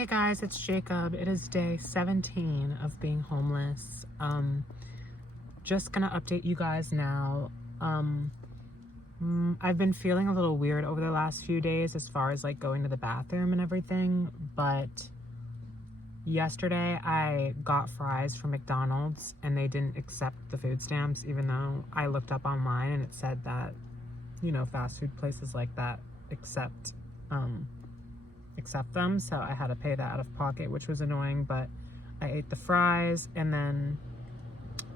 Hey guys, it's Jacob. It is day 17 of being homeless. Just gonna update you guys now. I've been feeling a little weird over the last few days as far as like going to the bathroom and everything, but yesterday I got fries from McDonald's and they didn't accept the food stamps, even though I looked up online and it said that, fast food places like that accept them, so I had to pay that out of pocket, which was annoying. But I ate the fries, and then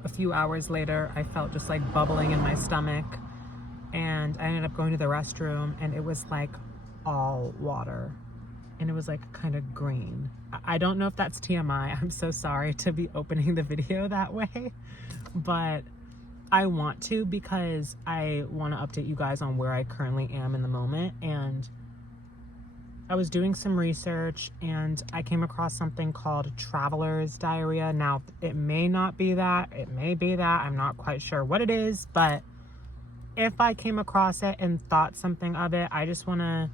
a few hours later I felt just like bubbling in my stomach, and I ended up going to the restroom, and it was like all water, and it was like kind of green. I don't know if that's TMI. I'm so sorry to be opening the video that way, but I want to, because I want to update you guys on where I currently am in the moment. And I was doing some research and I came across something called traveler's diarrhea. Now, it may not be that, it may be that, I'm not quite sure what it is, but if I came across it and thought something of it, I just want to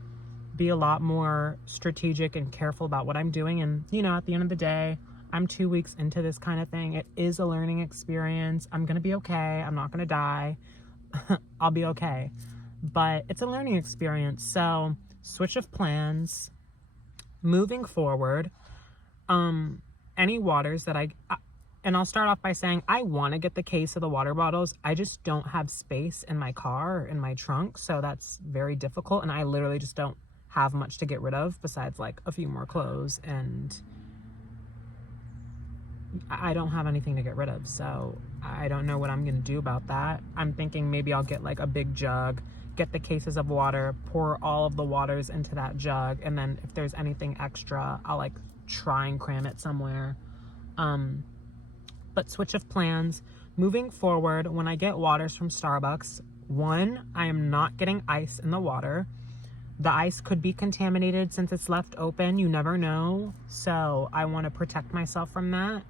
be a lot more strategic and careful about what I'm doing. And, at the end of the day, I'm 2 weeks into this kind of thing. It is a learning experience. I'm going to be okay. I'm not going to die. I'll be okay. But it's a learning experience. So, switch of plans. Moving forward, any waters that and I'll start off by saying I want to get the case of the water bottles. I just don't have space in my car or in my trunk. So that's very difficult. And I literally just don't have much to get rid of besides like a few more clothes, and I don't have anything to get rid of. So I don't know what I'm going to do about that. I'm thinking maybe I'll get like a big jug, get the cases of water, pour all of the waters into that jug, and then if there's anything extra, I'll like try and cram it somewhere. But switch of plans. Moving forward, when I get waters from Starbucks, one, I am not getting ice in the water. The ice could be contaminated since it's left open. You never know. So I want to protect myself from that,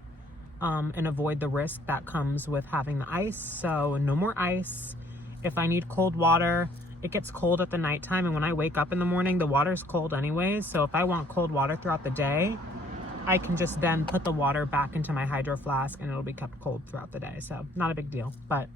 and avoid the risk that comes with having the ice. So no more ice. If I need cold water, it gets cold at the nighttime, and when I wake up in the morning, the water's cold anyways. So if I want cold water throughout the day, I can just then put the water back into my hydro flask and it'll be kept cold throughout the day. So not a big deal. But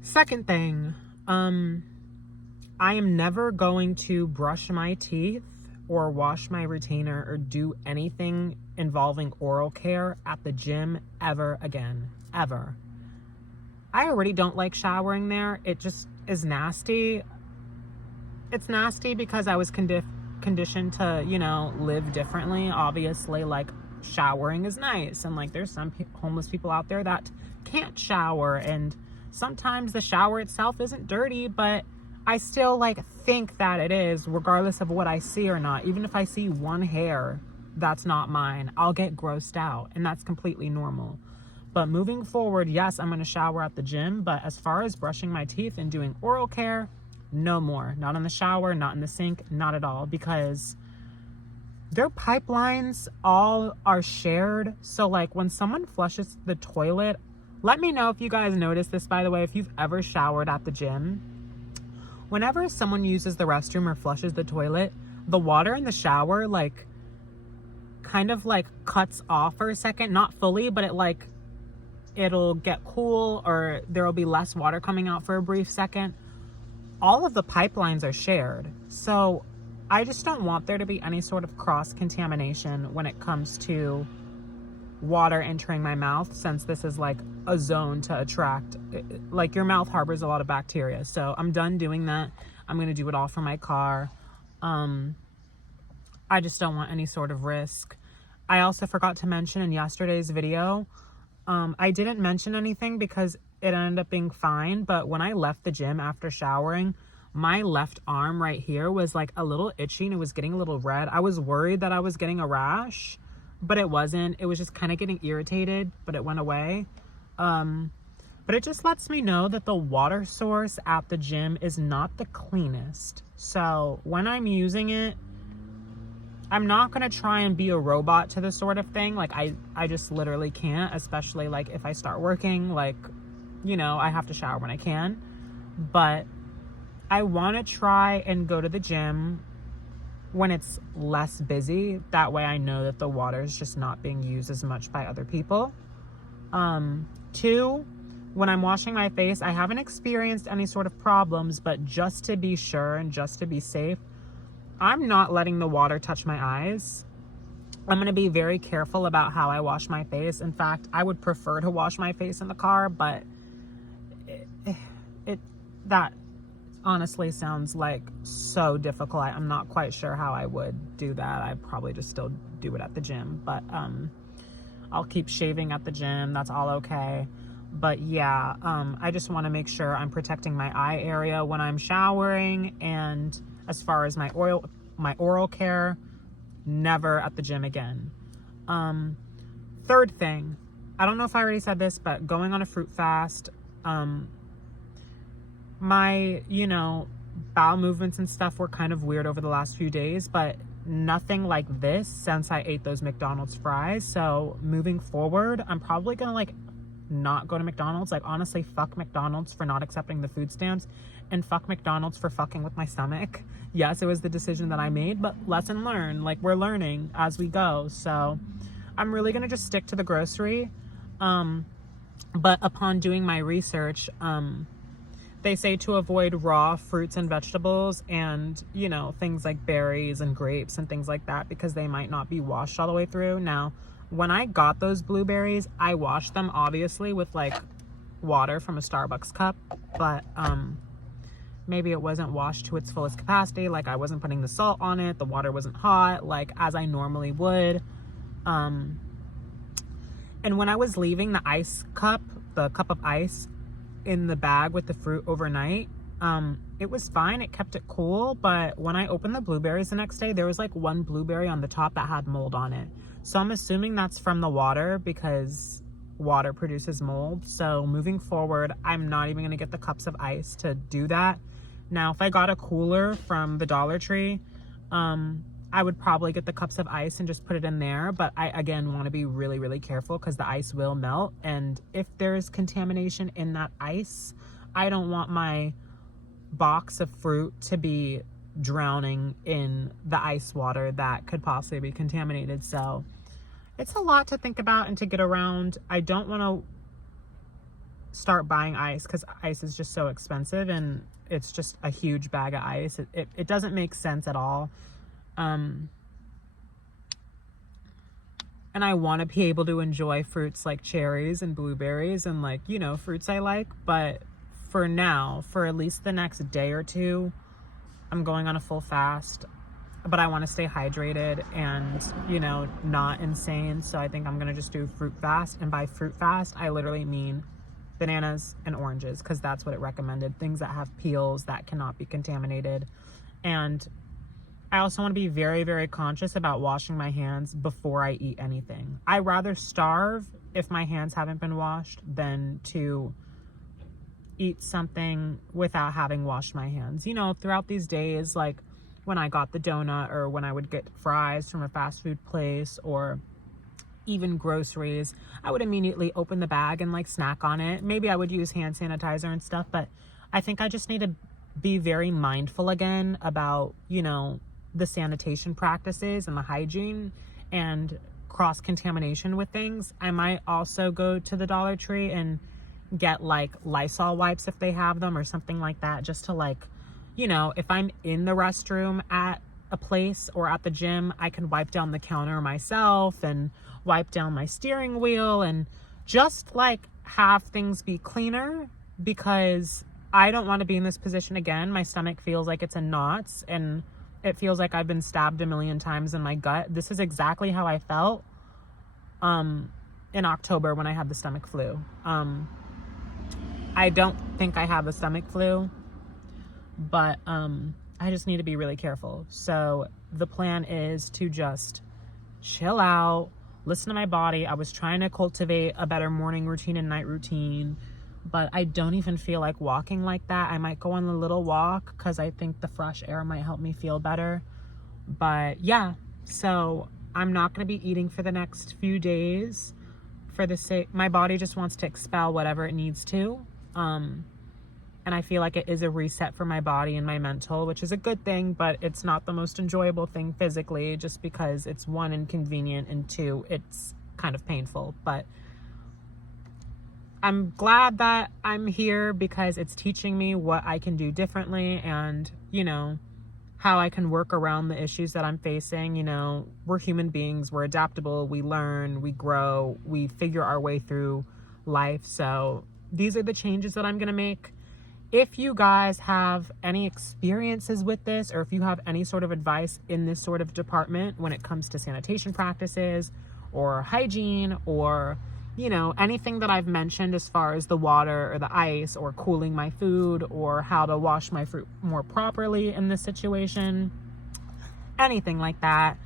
second thing, I am never going to brush my teeth or wash my retainer or do anything involving oral care at the gym ever again. Ever. I already don't like showering there. It just is nasty. It's nasty because I was conditioned to, live differently. Obviously, like, showering is nice. And, like, there's some homeless people out there that can't shower. And sometimes the shower itself isn't dirty, but I still, like, think that it is, regardless of what I see or not. Even if I see one hair that's not mine, I'll get grossed out. And that's completely normal. But moving forward, yes, I'm going to shower at the gym. But as far as brushing my teeth and doing oral care, no more. Not in the shower, not in the sink, not at all. Because their pipelines all are shared. So, like, when someone flushes the toilet, let me know if you guys notice this, by the way, if you've ever showered at the gym. Whenever someone uses the restroom or flushes the toilet, the water in the shower, like, kind of, like, cuts off for a second. Not fully, but it'll get cool, or there'll be less water coming out for a brief second. All of the pipelines are shared. So I just don't want there to be any sort of cross-contamination when it comes to water entering my mouth, since this is like a zone to attract. Like, your mouth harbors a lot of bacteria. So I'm done doing that. I'm going to do it all for my car. I just don't want any sort of risk. I also forgot to mention in yesterday's video, I didn't mention anything because it ended up being fine. But when I left the gym after showering, my left arm right here was like a little itchy and it was getting a little red. I was worried that I was getting a rash, but it wasn't. It was just kind of getting irritated, but it went away. But it just lets me know that the water source at the gym is not the cleanest. So when I'm using it, I'm not going to try and be a robot to this sort of thing. Like, I just literally can't, especially like if I start working, like, I have to shower when I can. But I want to try and go to the gym when it's less busy. That way I know that the water is just not being used as much by other people. 2, when I'm washing my face, I haven't experienced any sort of problems, but just to be sure and just to be safe, I'm not letting the water touch my eyes. I'm going to be very careful about how I wash my face. In fact, I would prefer to wash my face in the car, but that honestly sounds like so difficult. I'm not quite sure how I would do that. I'd probably just still do it at the gym, but I'll keep shaving at the gym. That's all okay. But yeah, I just want to make sure I'm protecting my eye area when I'm showering. And as far as my oral care, never at the gym again. 3rd thing, I don't know if I already said this, but going on a fruit fast, my, bowel movements and stuff were kind of weird over the last few days, but nothing like this since I ate those McDonald's fries. So moving forward, I'm probably gonna not go to McDonald's. Honestly, fuck McDonald's for not accepting the food stamps, and fuck McDonald's for fucking with my stomach. Yes, it was the decision that I made, but lesson learned. We're learning as we go. So I'm really gonna just stick to the grocery. But upon doing my research, they say to avoid raw fruits and vegetables and, things like berries and grapes and things like that, because they might not be washed all the way through. Now, when I got those blueberries, I washed them obviously with water from a Starbucks cup, but maybe it wasn't washed to its fullest capacity. I wasn't putting the salt on it. The water wasn't hot, as I normally would. And when I was leaving the cup of ice in the bag with the fruit overnight, it was fine. It kept it cool. But when I opened the blueberries the next day, there was 1 blueberry on the top that had mold on it. So I'm assuming that's from the water, because water produces mold. So moving forward, I'm not even going to get the cups of ice to do that. Now, if I got a cooler from the Dollar Tree, I would probably get the cups of ice and just put it in there. But I, again, want to be really, really careful, because the ice will melt. And if there's contamination in that ice, I don't want my box of fruit to be drowning in the ice water that could possibly be contaminated. So it's a lot to think about and to get around. I don't want to start buying ice, because ice is just so expensive, and it's just a huge bag of ice. It doesn't make sense at all. And I want to be able to enjoy fruits like cherries and blueberries and fruits I like. But for now, for at least the next day or two, I'm going on a full fast. But I want to stay hydrated and, not insane. So I think I'm going to just do fruit fast. And by fruit fast, I literally mean bananas and oranges, because that's what it recommended. Things that have peels that cannot be contaminated. And I also want to be very, very conscious about washing my hands before I eat anything. I'd rather starve if my hands haven't been washed than to eat something without having washed my hands. Throughout these days, when I got the donut, or when I would get fries from a fast food place, or even groceries, I would immediately open the bag and snack on it. Maybe I would use hand sanitizer and stuff, but I think I just need to be very mindful again about, the sanitation practices and the hygiene and cross-contamination with things. I might also go to the Dollar Tree and get Lysol wipes if they have them, or something like that, just to if I'm in the restroom at a place or at the gym, I can wipe down the counter myself and wipe down my steering wheel and just have things be cleaner, because I don't want to be in this position again. My stomach feels like it's in knots, and it feels like I've been stabbed a million times in my gut. This is exactly how I felt in October when I had the stomach flu. I don't think I have the stomach flu, but I just need to be really careful. So the plan is to just chill out, listen to my body. I was trying to cultivate a better morning routine and night routine, but I don't even feel like walking like that. I might go on a little walk, because I think the fresh air might help me feel better. But yeah, so I'm not going to be eating for the next few days for the sake, my body just wants to expel whatever it needs to. And And I feel like it is a reset for my body and my mental, which is a good thing, but it's not the most enjoyable thing physically, just because it's one, inconvenient, and two, it's kind of painful. But I'm glad that I'm here because it's teaching me what I can do differently and, you know, how I can work around the issues that I'm facing. You know, we're human beings, we're adaptable, we learn, we grow, we figure our way through life. So these are the changes that I'm going to make. If you guys have any experiences with this, or if you have any sort of advice in this sort of department when it comes to sanitation practices or hygiene, or, you know, anything that I've mentioned as far as the water or the ice or cooling my food or how to wash my fruit more properly in this situation, anything like that,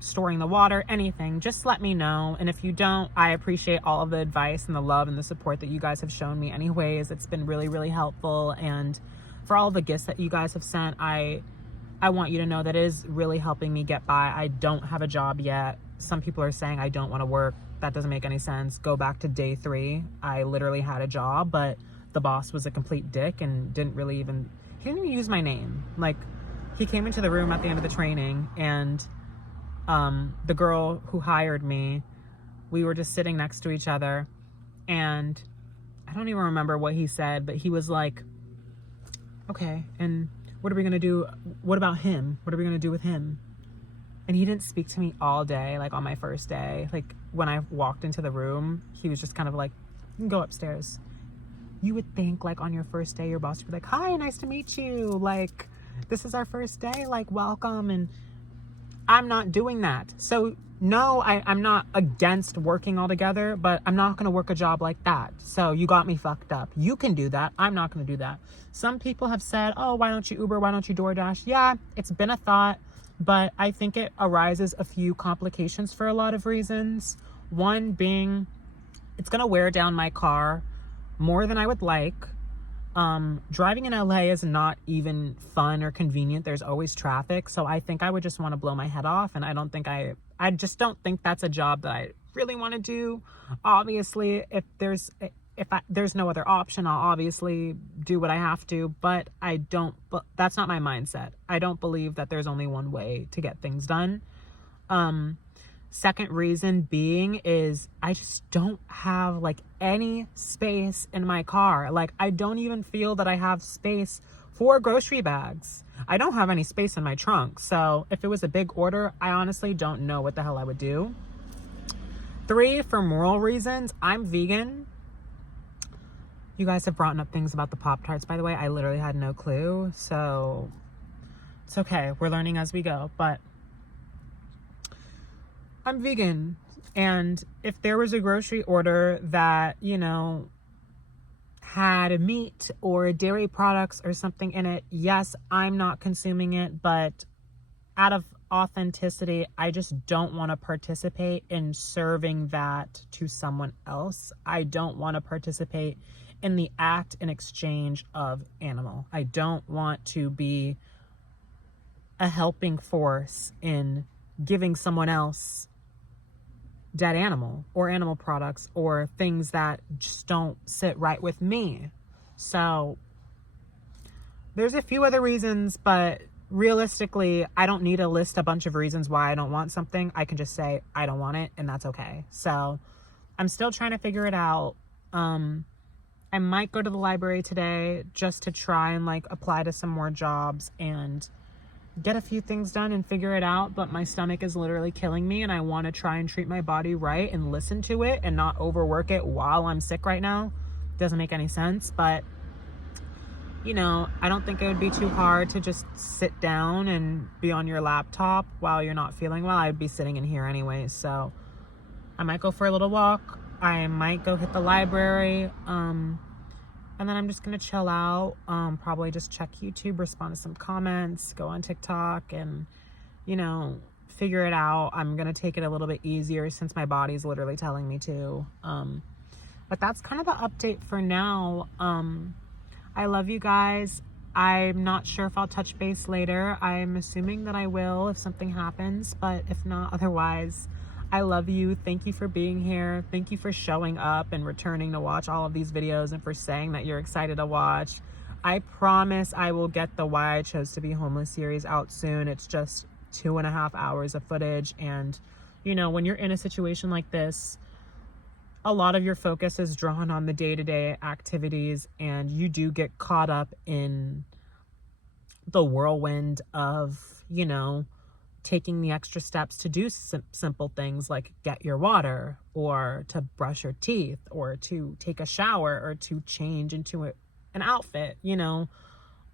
storing the water, anything, just let me know. And if you don't, I appreciate all of the advice and the love and the support that you guys have shown me anyways. It's been really, really helpful. And for all the gifts that you guys have sent, I want you to know that it is really helping me get by. I don't have a job yet. Some people are saying I don't want to work. That doesn't make any sense. Go back to day 3. I literally had a job, but the boss was a complete dick and he didn't even use my name. Like, he came into the room at the end of the training, and the girl who hired me, we were just sitting next to each other, and I don't even remember what he said, but he was like, okay, and what are we going to do? What about him? What are we going to do with him? And he didn't speak to me all day, like on my first day. Like, when I walked into the room, he was just kind of like, you can go upstairs. You would think, like, on your first day, your boss would be like, hi, nice to meet you. Like, this is our first day, like, welcome. And I'm not doing that. So no, I'm not against working altogether, but I'm not going to work a job like that. So you got me fucked up. You can do that. I'm not going to do that. Some people have said, oh, why don't you Uber? Why don't you DoorDash? Yeah, it's been a thought, but I think it arises a few complications for a lot of reasons. One being, it's going to wear down my car more than I would like. Driving in LA is not even fun or convenient. There's always traffic. So I think I would just want to blow my head off. And I just don't think that's a job that I really want to do. Obviously, if there's no other option, I'll obviously do what I have to, but that's not my mindset. I don't believe that there's only one way to get things done. Second reason being is I just don't have like any space in my car. Like, I don't even feel that I have space for grocery bags. I don't have any space in my trunk. So if it was a big order, I honestly don't know what the hell I would do. 3, for moral reasons, I'm vegan. You guys have brought up things about the Pop-Tarts, by the way. I literally had no clue. So it's okay. We're learning as we go. But I'm vegan, and if there was a grocery order that, you know, had meat or dairy products or something in it, yes, I'm not consuming it, but out of authenticity, I just don't want to participate in serving that to someone else. I don't want to participate in the act and exchange of animal. I don't want to be a helping force in giving someone else dead animal or animal products or things that just don't sit right with me. So there's a few other reasons, but realistically, I don't need to list a bunch of reasons why I don't want something. I can just say I don't want it, and that's okay. So I'm still trying to figure it out. I might go to the library today just to try and like apply to some more jobs and get a few things done and figure it out, but my stomach is literally killing me, and I want to try and treat my body right and listen to it and not overwork it while I'm sick right now. Doesn't make any sense, but you know, I don't think it would be too hard to just sit down and be on your laptop while you're not feeling well. I'd be sitting in here anyways, so I might go for a little walk. I might go hit the library, and then I'm just going to chill out, probably just check YouTube, respond to some comments, go on TikTok, and, you know, figure it out. I'm going to take it a little bit easier since my body's literally telling me to. But that's kind of the update for now. I love you guys. I'm not sure if I'll touch base later. I'm assuming that I will if something happens, but if not, otherwise, I love you. Thank you for being here. Thank you for showing up and returning to watch all of these videos and for saying that you're excited to watch. I promise I will get the Why I Chose to Be Homeless series out soon. It's just 2.5 hours of footage. And, you know, when you're in a situation like this, a lot of your focus is drawn on the day-to-day activities, and you do get caught up in the whirlwind of, you know, taking the extra steps to do simple things like get your water or to brush your teeth or to take a shower or to change into an outfit, you know.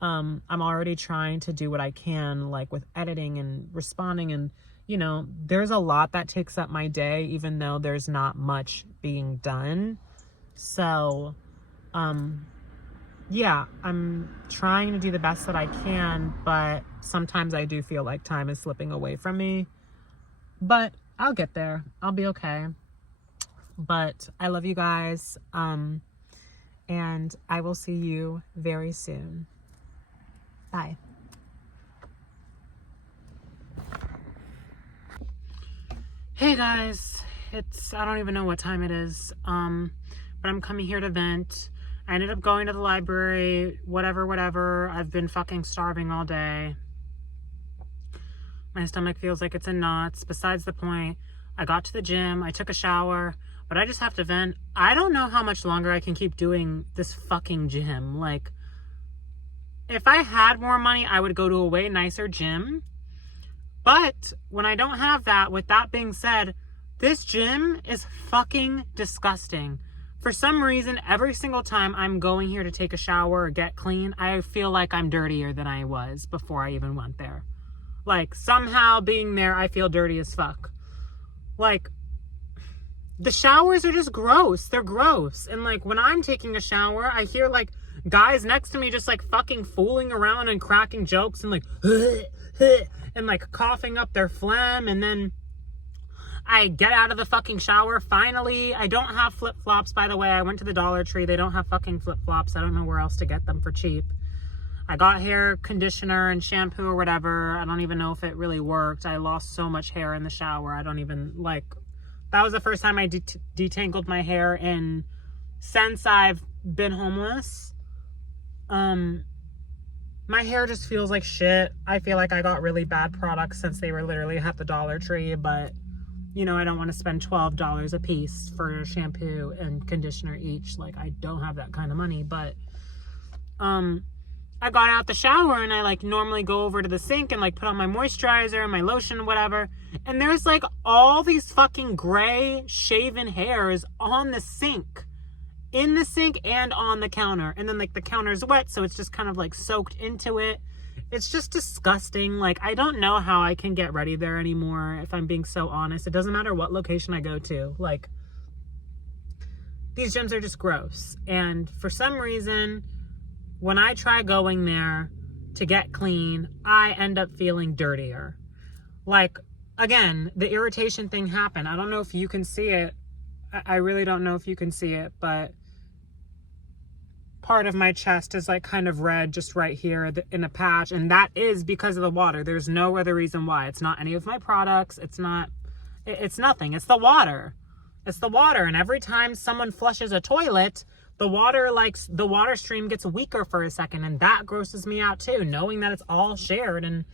I'm already trying to do what I can, like with editing and responding, and, you know, there's a lot that takes up my day, even though there's not much being done. So, yeah, I'm trying to do the best that I can, but sometimes I do feel like time is slipping away from me. But I'll get there. I'll be okay. But I love you guys. And I will see you very soon. Bye. Hey guys, I don't even know what time it is, but I'm coming here to vent. I ended up going to the library, whatever. I've been fucking starving all day. My stomach feels like it's in knots. Besides the point, I got to the gym, I took a shower, but I just have to vent. I don't know how much longer I can keep doing this fucking gym. Like, if I had more money, I would go to a way nicer gym. But when I don't have that, with that being said, this gym is fucking disgusting. For some reason, every single time I'm going here to take a shower or get clean, I feel like I'm dirtier than I was before I even went there. Like, somehow being there, I feel dirty as fuck. Like, the showers are just gross. They're gross. And, like, when I'm taking a shower, I hear, like, guys next to me just, like, fucking fooling around and cracking jokes and, like, and, like, coughing up their phlegm. And then I get out of the fucking shower, finally. I don't have flip-flops, by the way. I went to the Dollar Tree. They don't have fucking flip-flops. I don't know where else to get them for cheap. I got hair conditioner and shampoo or whatever. I don't even know if it really worked. I lost so much hair in the shower. I don't even, like, that was the first time I detangled my hair since I've been homeless. My hair just feels like shit. I feel like I got really bad products since they were literally at the Dollar Tree, but, you know, I don't want to spend $12 a piece for shampoo and conditioner each. Like, I don't have that kind of money, but, I got out the shower and I, like, normally go over to the sink and, like, put on my moisturizer and my lotion, whatever. And there's, like, all these fucking gray shaven hairs on the sink. In the sink and on the counter. And then, like, the counter's wet, so it's just kind of, like, soaked into it. It's just disgusting. Like, I don't know how I can get ready there anymore, if I'm being so honest. It doesn't matter what location I go to. Like, these gyms are just gross. And for some reason, when I try going there to get clean, I end up feeling dirtier. Like, again, the irritation thing happened. I don't know if you can see it. I really don't know if you can see it, but part of my chest is, like, kind of red just right here in a patch, and that is because of the water. There's no other reason why. It's not any of my products. It's nothing. It's the water. It's the water, and every time someone flushes a toilet, the water stream gets weaker for a second, and that grosses me out too, knowing that it's all shared. And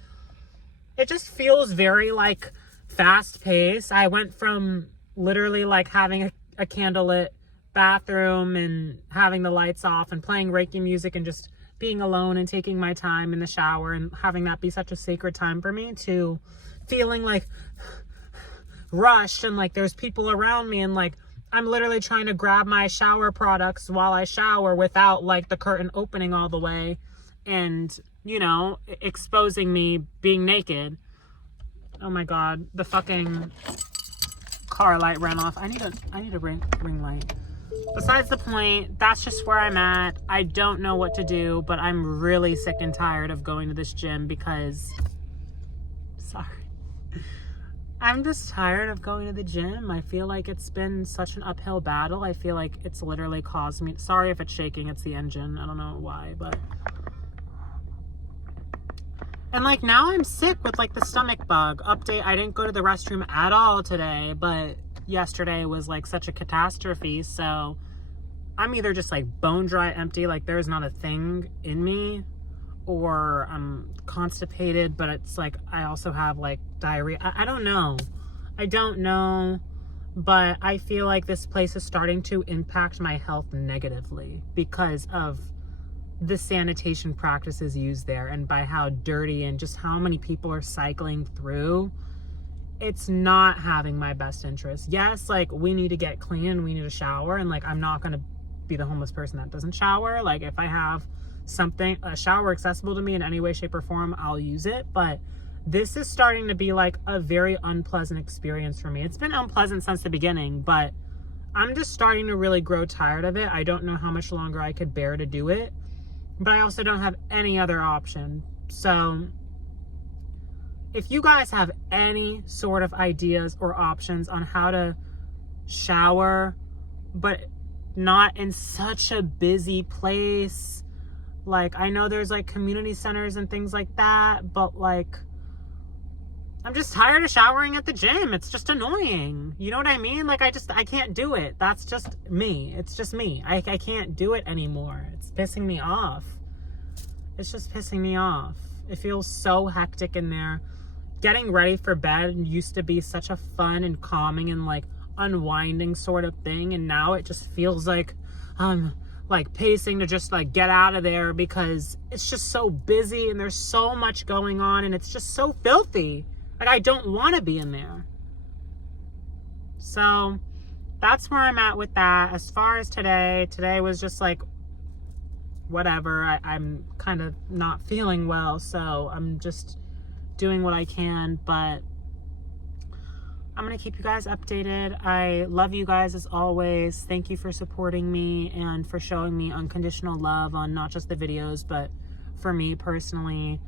it just feels very, like, fast paced. I went from literally, like, having a candlelit bathroom and having the lights off and playing Reiki music and just being alone and taking my time in the shower and having that be such a sacred time for me, to feeling, like, rushed and, like, there's people around me, and, like, I'm literally trying to grab my shower products while I shower without, like, the curtain opening all the way and, you know, exposing me being naked. Oh my God, the fucking car light ran off. I need a ring light. Besides the point, that's just where I'm at. I don't know what to do, but I'm really sick and tired of going to this gym because, sorry. I'm just tired of going to the gym. I feel like it's been such an uphill battle. I feel like it's literally caused me, sorry if it's shaking, it's the engine. I don't know why, but And like now I'm sick with like the stomach bug. Update, I didn't go to the restroom at all today, but yesterday was like such a catastrophe. So I'm either just like bone dry empty, like there's not a thing in me, or I'm constipated, but it's like I also have like diarrhea. I don't know. I don't know, but I feel like this place is starting to impact my health negatively because of the sanitation practices used there, and by how dirty and just how many people are cycling through. It's not having my best interest. Yes, like we need to get clean, we need a shower, and like I'm not going to be the homeless person that doesn't shower. Like if I have a shower accessible to me in any way, shape, or form, I'll use it. But this is starting to be like a very unpleasant experience for me. It's been unpleasant since the beginning, but I'm just starting to really grow tired of it. I don't know how much longer I could bear to do it, but I also don't have any other option. So if you guys have any sort of ideas or options on how to shower, but not in such a busy place, like I know there's like community centers and things like that, but like I'm just tired of showering at the gym. It's just annoying. You know what I mean? Like I can't do it. That's just me. It's just me. I can't do it anymore. It's pissing me off. It's just pissing me off. It feels so hectic in there. Getting ready for bed used to be such a fun and calming and like unwinding sort of thing, and now it just feels like like pacing to just like get out of there because it's just so busy and there's so much going on and it's just so filthy. Like I don't want to be in there. So that's where I'm at with that. As far as today was just like whatever. I'm kind of not feeling well, so I'm just doing what I can, but I'm going to keep you guys updated. I love you guys as always. Thank you for supporting me and for showing me unconditional love on not just the videos, but for me personally.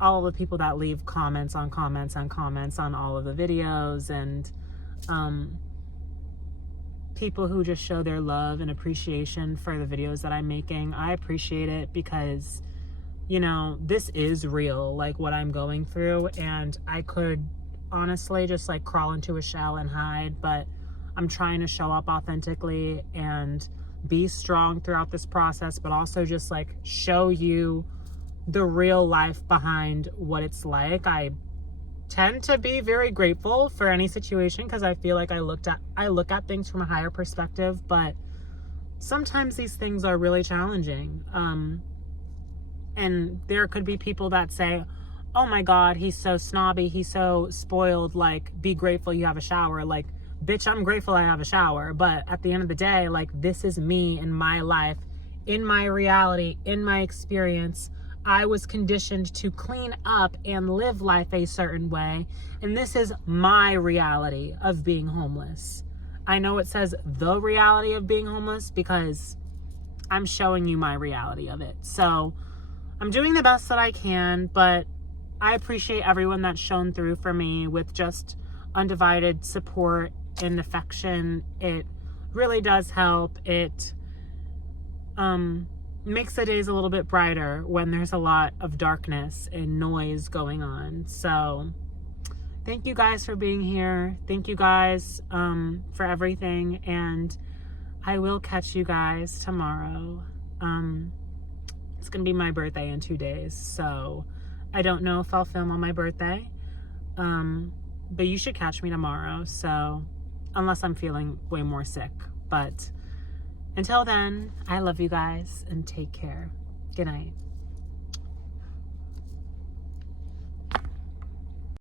All the people that leave comments on all of the videos, and people who just show their love and appreciation for the videos that I'm making. I appreciate it because, you know, this is real, like what I'm going through, and I could honestly just like crawl into a shell and hide, but I'm trying to show up authentically and be strong throughout this process, but also just like show you the real life behind what it's like. I tend to be very grateful for any situation because I feel like I look at things from a higher perspective, but sometimes these things are really challenging. And there could be people that say, oh my God, he's so snobby, he's so spoiled, like, be grateful you have a shower. Like, bitch, I'm grateful I have a shower. But at the end of the day, like, this is me in my life, in my reality, in my experience. I was conditioned to clean up and live life a certain way. And this is my reality of being homeless. I know it says the reality of being homeless because I'm showing you my reality of it. So I'm doing the best that I can, but I appreciate everyone that's shown through for me with just undivided support and affection. It really does help. It makes the days a little bit brighter when there's a lot of darkness and noise going on. So thank you guys for being here. Thank you guys for everything, and I will catch you guys tomorrow. It's gonna be my birthday in 2 days, so I don't know if I'll film on my birthday, but you should catch me tomorrow, so unless I'm feeling way more sick. But until then, I love you guys and take care. Good night.